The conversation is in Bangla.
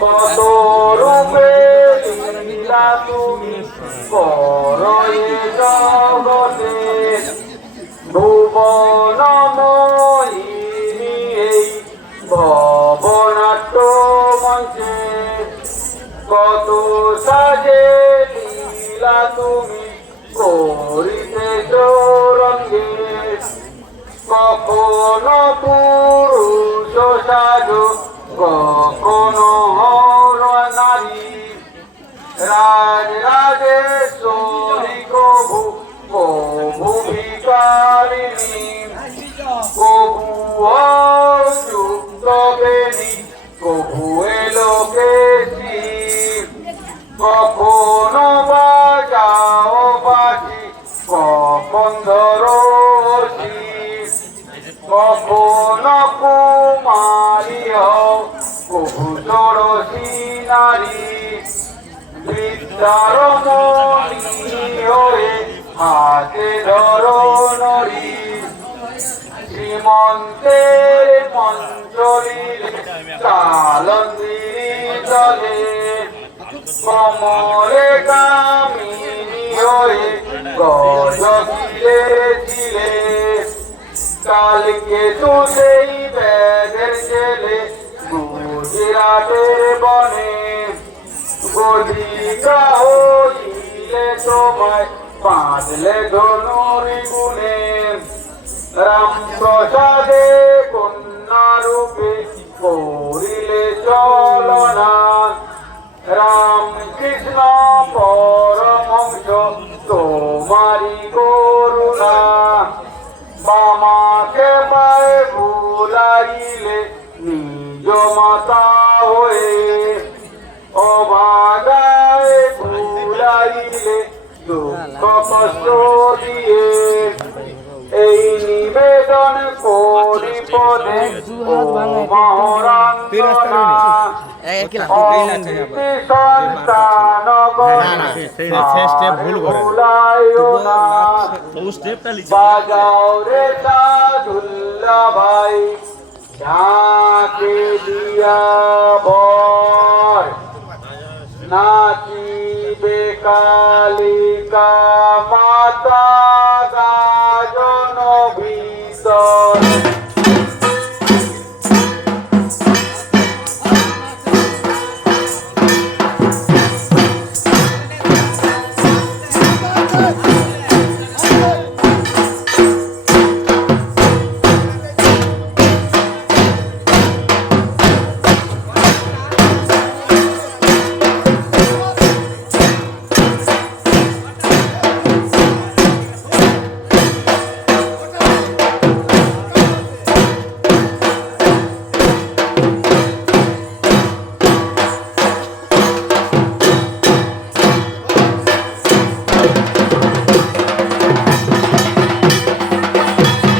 কত রূপে লীলা তুমি করো এ জগতে ভুবন মোহিনী এই ভবনাট্য মঞ্চে কত সাজে লীলা তুমি করিতেছ রঙ্গে কখনো পুরুষ সাজো কখনো হর নারী রাজ রাজেশ্বরী কভু কভু ভিকারিণী কভু অযুক্ত বেণী কভু এলোকেশী কখনো বাজাও বাজি কখন ধরো কখনো কুমারী হও কভু ষোড়শী নারী বৃদ্ধার মণি হয়ে হাতে ধরো নরী শ্রীমন্তের মঞ্চলীলে কালন্দিনী দলে কমলে কামিনী হয়ে গজ ছিলে কালকে তো সেই ব্যাগের ছেলে গুজরাটের বনে গদিকা হইলে তোমায় বাঁধলে ধনুরি গুণে রামপ্রসাদে কন্যা রূপে করিলে চলনা রামকৃষ্ণ পরমহংস তোমারি করুণা বামাকে পায়ে ভুলাইলে নিজ মাতা হয়ে অভাগায় ভুলাইলে দুঃখ কষ্ট দিয়ে এই নিবেদন করি পদে ও মহারাঙ্গনা সন্তান বাজাও রে সাধুল্লা ভাই ঝাঁকে দিয়া বর নাচিবে কালিকা